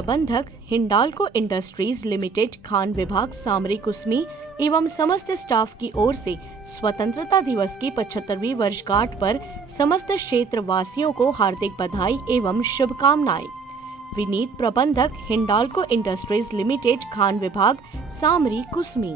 प्रबंधक Hindalco industries limited Khan विभाग सामरी कुसमी एवं समस्त स्टाफ की ओर से स्वतंत्रता दिवस की 75वीं वर्षगांठ पर समस्त क्षेत्र वासियों को हार्दिक बधाई एवं शुभकामनाएं। विनीत प्रबंधक हिंडाल्को इंडस्ट्रीज लिमिटेड खान विभाग सामरी कुसमी।